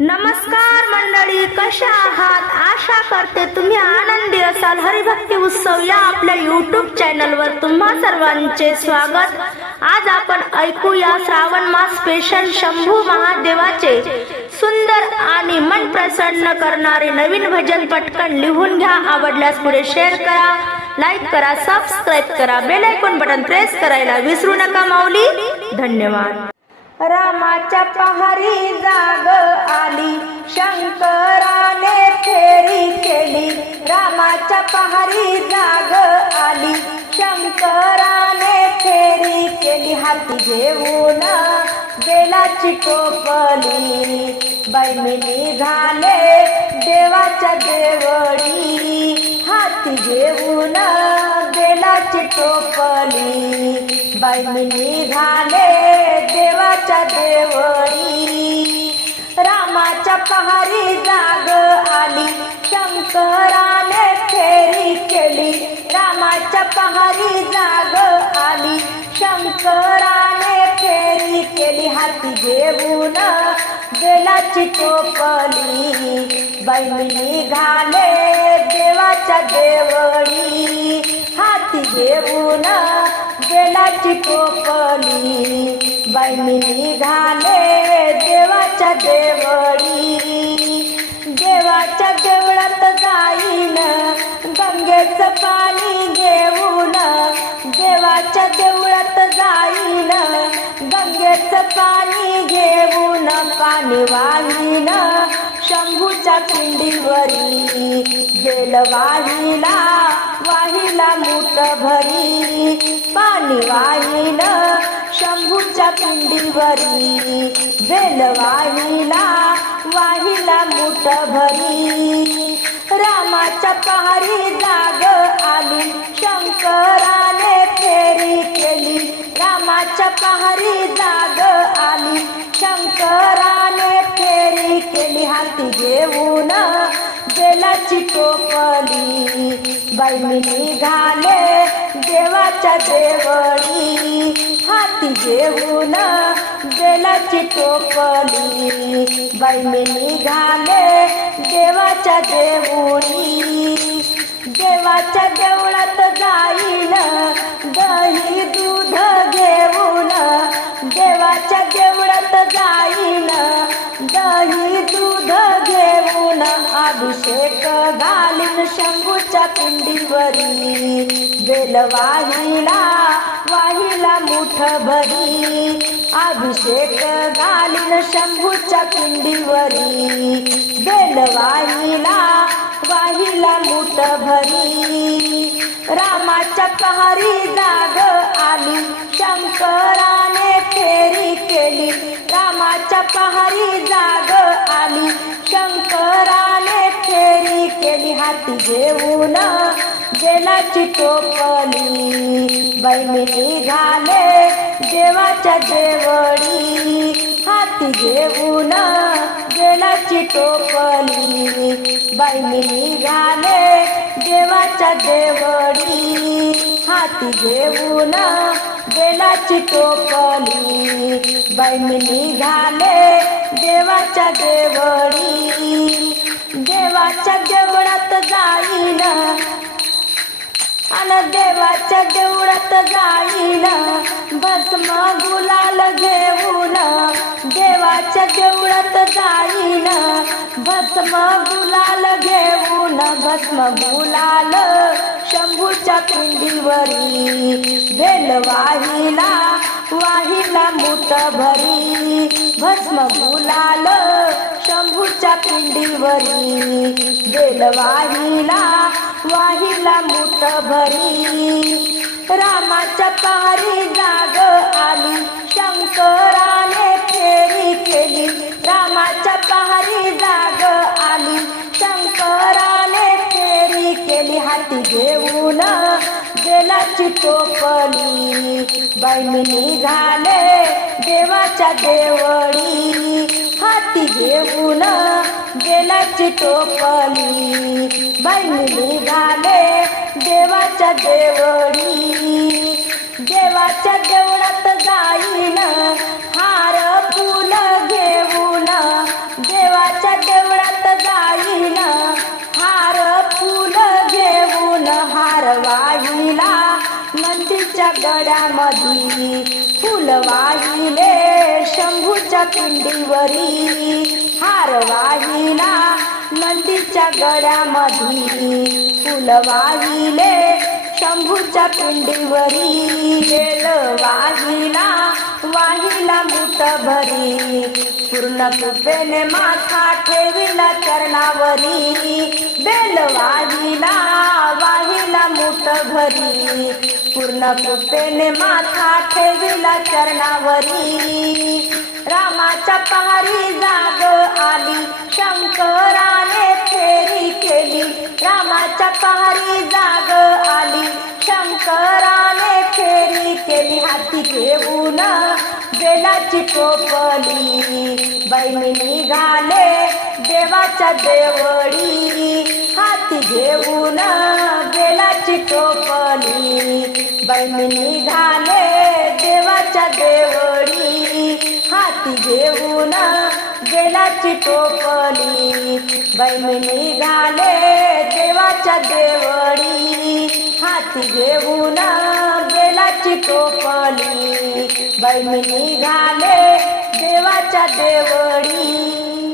नमस्कार मंडळी, कशा आहात? आशा करते तुम्ही आनंदी असाल. हरिभक्ती उत्सव या आपल्या YouTube चॅनलवर तुम्हा सर्वांचे स्वागत. आज आपण ऐकूया श्रावण मास स्पेशल शंभू महादेवाचे सुंदर आणि मन प्रसन्न करणारे नवीन भजन. पटकन लिहून घ्या. आवडल्यास पुढे शेअर करा, लाईक करा, सबस्क्राईब करा, बेल आयकॉन बटन प्रेस करायला विसरू नका. माऊली, धन्यवाद. रामाच्या पहारी जाग आली, शंकराने फेरी केली. रामाच्या पहारी जाग आली, शंकराने फेरी केली. हाती घेऊन बेलाची टोपली, बाई मी निघाले देवाच्या देवळी. हाती घेऊन बेलाची टोपली, बाई मी निघाले देवाच्या देवळी. रामाच्या पहारी जाग आली, शंकराने फेरी केली. रामाच्या पहारी जाग आली, शंकराने फेरी केली. हाती घेऊन बेलाची टोपली, बाई मी निघाले देवाच्या देवळी. हाती घेऊन बेलाची टोपली, बाई मी निघाले देवाच्या देवळी. देवाच्या देवळात जाईन गंगेचं पाणी घेऊन. देवाच्या देवळात जाईन गंगेचं पाणी घेऊन. पाणी वाहीन शंभूच्या पिंडीवरी, गेल वाहिला वाहिला मूठ भरी. पाणी वाहीन शंभूच्या पिंडीवरी, बेल वाहिला वाहिला मूठ भरी. रामाच्या पहारी जाग आली, शंकराने फेरी केली. रामाच्या पहारी जाग आली, शंकराने फेरी केली. हाती घेऊन बेलाची टोपली, बाई मी निघाले देवाच्या देवळी. हाती घेऊन बेलाची टोपली, बाई मी निघाले देवाच्या देवळी. देवाच्या देवळात जाईन दही दूध घेऊन. देवाच्या देवळात जाईन दही दूध घेऊन. अभिषेक घालीन शंभूच्या पिंडीवरी, बेल वाहिला वाहिला मूठ भरी. अभिषेक घालीन शंभूच्या पिंडीवरी, बेल वाहिला वाहिला मूठ भरी. रामाच्या पहारी जाग आली, शंकराने फेरी केली. रामाच्या पहारी जाग आली, शंकराने फेरी केली. हाती घेऊन बेलाची टोपली, बाई मी निघाले देवाच्या देवळी. हाती घेऊन बेलाची टोपली, बाई मी निघाले देवाच्या देवळी. हाती घेऊन बेलाची टोपली, बाई मी निघाले देवाच्या देवळी. देवाच्या देवळात जाईन अन देवाच्या देवळात जाईन भस्म गुलाल घेऊन. देवाच्या देवळात जाईन भस्म गुलाल घेऊन. भस्म गुलाल शंभूच्या पिंडीवरी, बेल वाहिला वाहिला मूठ भरी. भस्म गुलाल शंभूच्या पिंडीवरी, बेल वाहिला वाहिला मूठ भरी. रामाच्या पहारी जाग आली, शंकराने फेरी केली. रामाच्या पहारी जाग आली, शंकराने फेरी केली. हाती घेऊन बेलाची टोपली, बाई मी निघाले देवाच्या देवळी. हाती घेऊन बेलाची टोपली, बाई मी निघाले देवाच्या देवळी. देवाच्या देवळात जाईन हार फूल घेऊन. देवा जाईन हार फूल घेऊन हार वाहिला नंदीच्या गळ्यामधी फूल वाहिले शंभूच्या पिंडीवरी हार वाहिला नंदीच्या गळ्यामधी फूल वाहिले शंभूच्या पिंडीवरी बेल वाहिला वाहिला मुठ भरी पूर्ण कृपेने माथा ठेविला चरणावरी बेल वाहिला वाहिला मुठ भरी पूर्ण कृपेने माथा ठेविला चरणावरी रामाच्या पहारी जाग आली शंकराने फेरी केली रामाच्या पहारी जाग आली शंकराने फेरी केली हाती घेऊन बेलाची टोपली बैनी निघाले देवाच्या देवळी हाती घेऊन बेलाची टोपली बैनी निघाले देवाच्या देवळी हाती घेऊन बेलाची टोपली बैनी निघाले देवाच्या देवळी हाती घेऊन बेलाची टोपली बैनी निघाले देवाच्या देवळी.